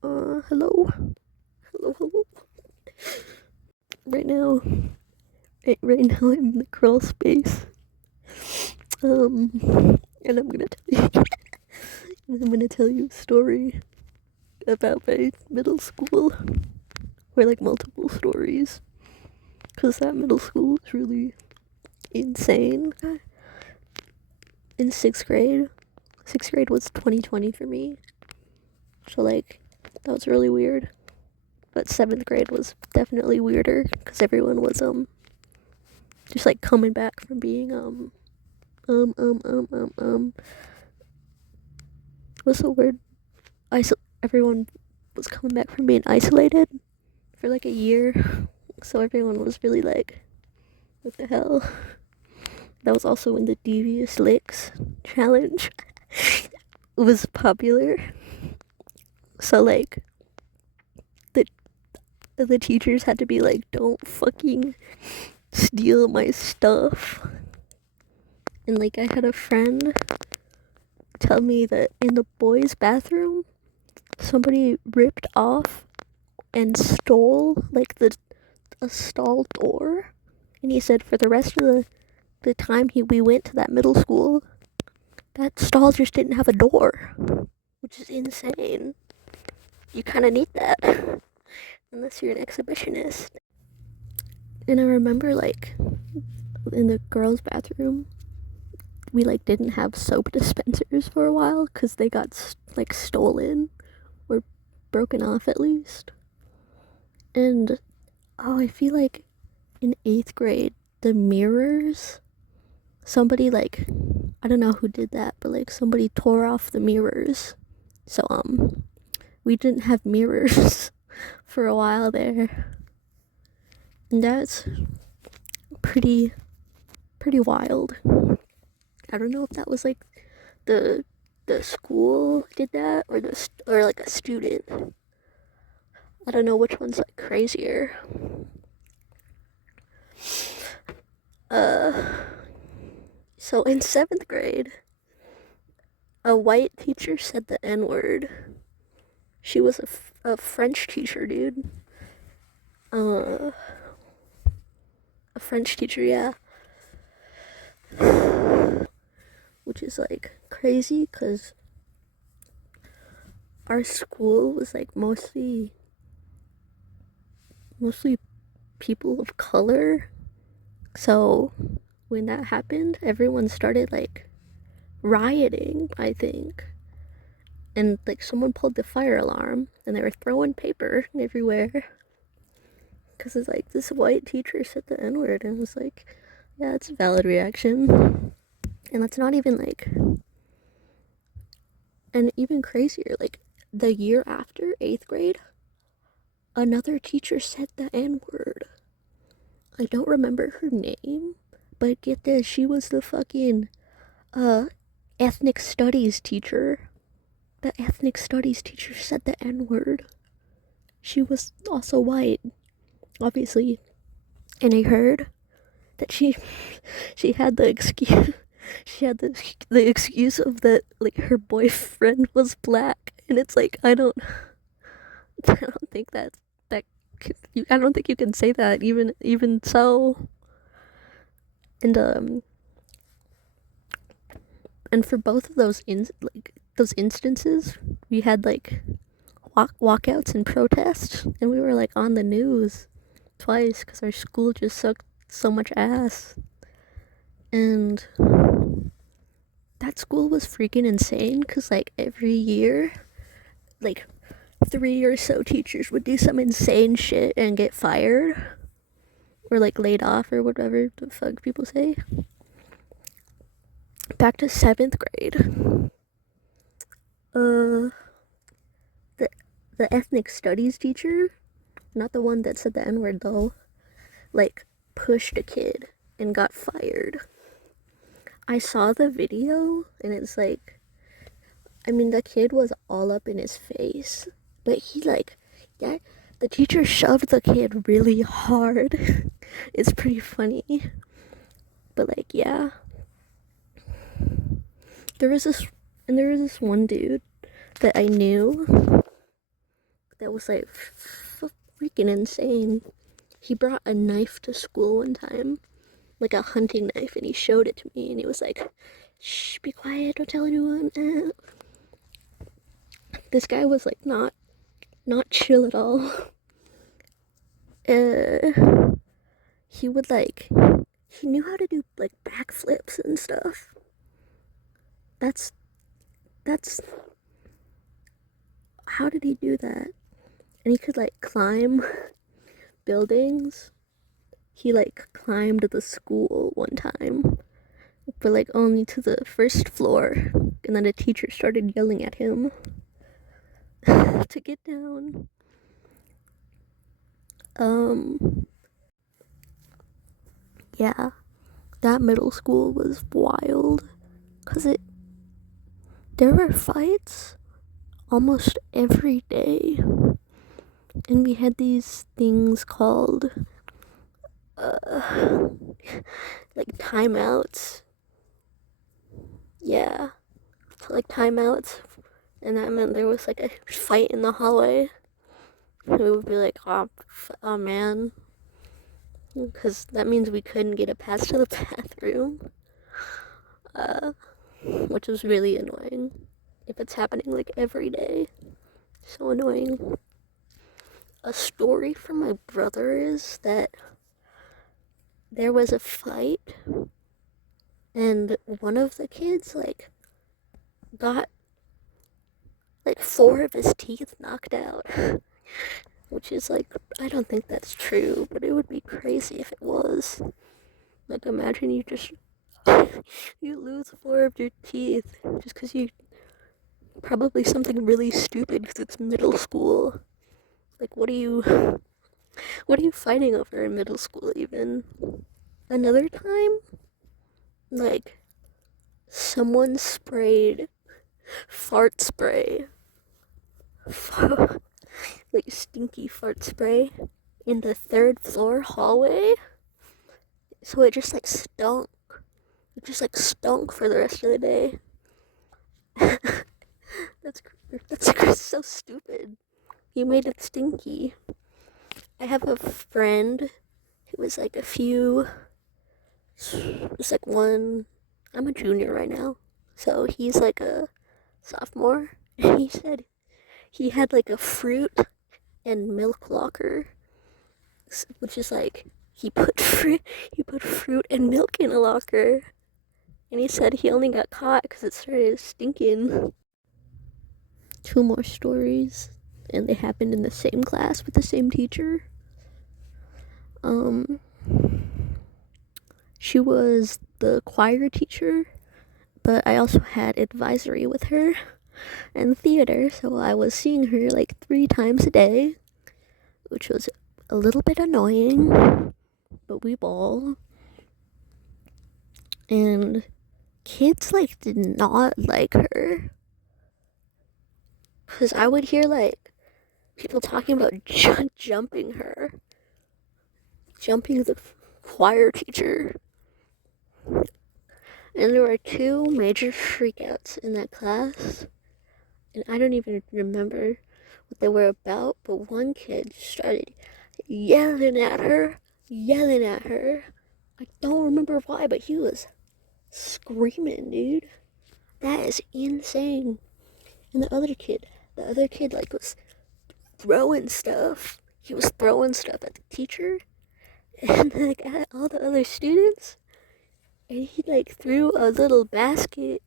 Hello. Hello. Right now, right now I'm in the crawl space. And I'm gonna tell you, and I'm gonna tell you a story about my middle school, or like multiple stories, cause that middle school was really insane. In sixth grade was 2020 for me, so like that was really weird. But seventh grade was definitely weirder, cause everyone was just like coming back from being um um um um um what's the word? Everyone was coming back from being isolated for like a year, so everyone was really like, what the hell? That was also when the devious licks challenge was popular. So like the the teachers had to be like, don't fucking steal my stuff. And like I had a friend tell me that in the boys' bathroom somebody ripped off and stole like a stall door, and he said for the rest of the time we went to that middle school, that stall just didn't have a door, which is insane. You kind of need that unless you're an exhibitionist. And I remember like in the girls' bathroom, we like didn't have soap dispensers for a while because they got like stolen or broken off at least. And I feel like in 8th grade, the mirrors, somebody like, I don't know who did that, but like somebody tore off the mirrors. So we didn't have mirrors for a while there. And that's pretty wild. I don't know if that was like the school did that or like a student. I don't know which one's like crazier. So in 7th grade, a white teacher said the N-word. She was a French teacher, dude. A French teacher, yeah. Which is like crazy because our school was like mostly people of color. So when that happened, everyone started like rioting, I think. And like someone pulled the fire alarm and they were throwing paper everywhere. Because it's like this white teacher said the N word, and it was like, yeah, it's a valid reaction. And that's not even like. And even crazier, like the year after 8th grade, another teacher said the N word. I don't remember her name, but get this, she was the fucking ethnic studies teacher. The ethnic studies teacher said the N word. She was also white, obviously. And I heard that she had the excuse the excuse of that like her boyfriend was black, and it's like I don't think that I don't think you can say that even so. And and for both of those those instances, we had like walkouts and protests, and we were like on the news twice because our school just sucked so much ass. And that school was freaking insane because like every year, like 3 or so teachers would do some insane shit and get fired or like laid off or whatever the fuck people say. Back to 7th grade. Uh, the ethnic studies teacher, not the one that said the N word though, like pushed a kid and got fired. I saw the video and it's like, I mean, the kid was all up in his face, but he like, yeah, the teacher shoved the kid really hard. It's pretty funny. But like, yeah. There was this one dude that I knew that was like freaking insane. He brought a knife to school one time, like a hunting knife, and he showed it to me, and he was like, "Shh, be quiet, don't tell anyone." This guy was like not chill at all. He would like, he knew how to do like backflips and stuff. That's how did he do that? And he could like climb buildings. He like climbed the school one time, but like only to the first floor, and then a teacher started yelling at him to get down. Yeah, that middle school was wild, cause there were fights almost every day, and we had these things called like timeouts. Yeah, like timeouts, and that meant there was like a fight in the hallway. And we would be like, oh man, because that means we couldn't get a pass to the bathroom, which was really annoying. If it's happening like every day, so annoying. A story from my brother is that there was a fight, and one of the kids like got like 4 of his teeth knocked out. Which is like, I don't think that's true, but it would be crazy if it was. Like, imagine you just you lose 4 of your teeth just because you probably something really stupid because it's middle school. Like, what are you fighting over in middle school even? Another time, like, someone sprayed fart spray, like stinky fart spray, in the 3rd floor hallway, so it just like stunk. It just like stunk for the rest of the day. that's so stupid. You made it stinky. I have a friend who was like I'm a junior right now, so he's like a sophomore, and he said he had like a fruit and milk locker, which is like he put fruit and milk in a locker, and he said he only got caught because it started stinking. 2 more stories, and they happened in the same class with the same teacher. She was the choir teacher, but I also had advisory with her and theater, so I was seeing her like 3 times a day, which was a little bit annoying, but we ball. And kids like did not like her, because I would hear like people talking about jumping the choir teacher. And there were 2 major freakouts in that class, and I don't even remember what they were about, but one kid started yelling at her. I don't remember why, but he was screaming, dude. That is insane. And the other kid like was throwing stuff. He was throwing stuff at the teacher and like at all the other students. And he like threw a little basket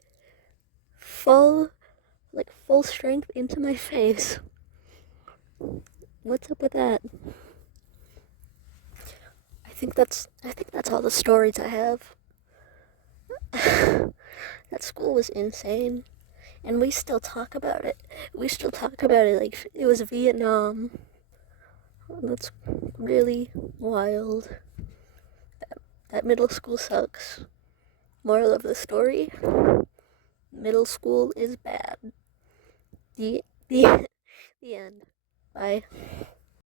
full strength into my face. What's up with that? I think that's all the stories I have. That school was insane, and we still talk about it. Like it was Vietnam. That's really wild. That middle school sucks. Moral of the story: middle school is bad. The the end. Bye.